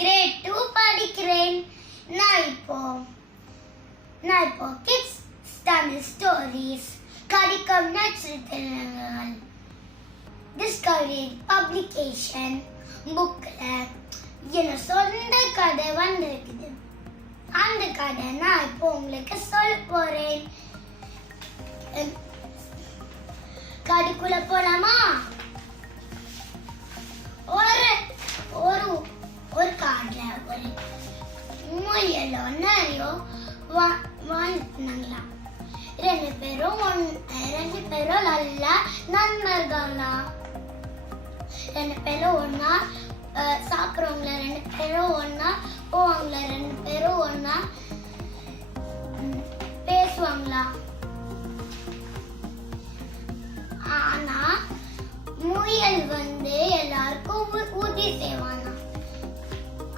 Great two படிக்கிறேன். நான் இப்போ நான் இப்போ கிட்ஸ் ஸ்டாண்டர்ட் ஸ்டோரிஸ் கடிக்கம் நட்சத்திரங்கள் டிஸ்கவரி பப்ளிகேஷன் புக்கில் என்ன சொந்த கதை வந்திருக்குது. அந்த கதை நான் இப்போ உங்களுக்கு சொல்ல போகிறேன் கடிக்குள்ளே போகலாமா ரெண்டு பேரும் ஒன் ரெண்டு பேரும் நல்ல நண்பர்களா? ரெண்டு பேரும் ஒன்னா சாப்பிட்றவங்கள ரெண்டு பேரும் ஒன்னா போவாங்கள ரெண்டு பேரும் ஒன்னா பேசுவாங்களா? ஆனா முயல் வந்து எல்லாருக்கும் உ- உதவி செய்வானா?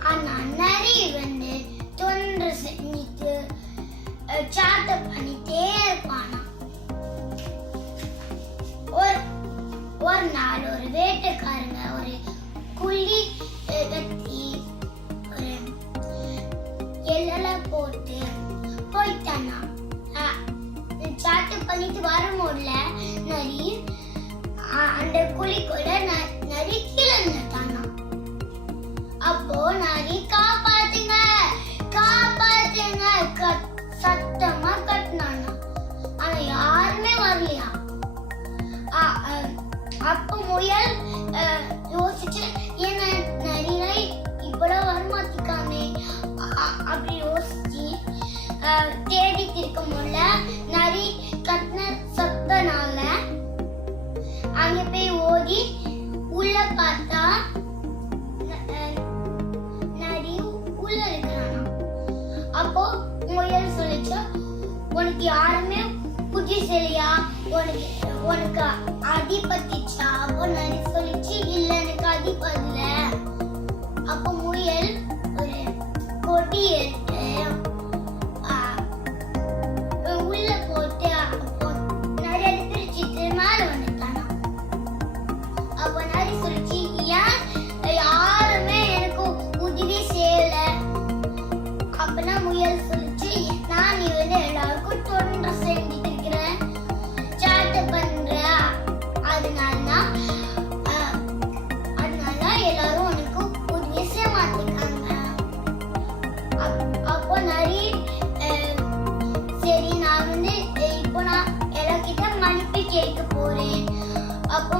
ஆனா நரி வந்து தொன்று செஞ்சுட்டு சாத்த பண்ணி சாட்டு பண்ணிட்டு வர முடியல நரி அந்த குழிக்குள்ள ந- நரி கீழே நின்னுட்டானா? அப்போ நரி காப்பாத்துங்க காப்பாத்துங்க சத்தமா கட்டினானா ஆனா யாருமே வரலையா? அப்போ முயல் யோசிச்சு என்ன பார்த்தா நரி உள்ள இருக்கிறானா? அப்போ முயல் சொல்லிச்சு உனக்கு யாருமே புத்தி செய்யலையா உனக்கு உனக்கு அடி அப்போ நிறைய சரி நான் வந்து இப்போ நான் எல்லார்கிட்ட மன்னிப்பு கேட்க போறேன். அப்போ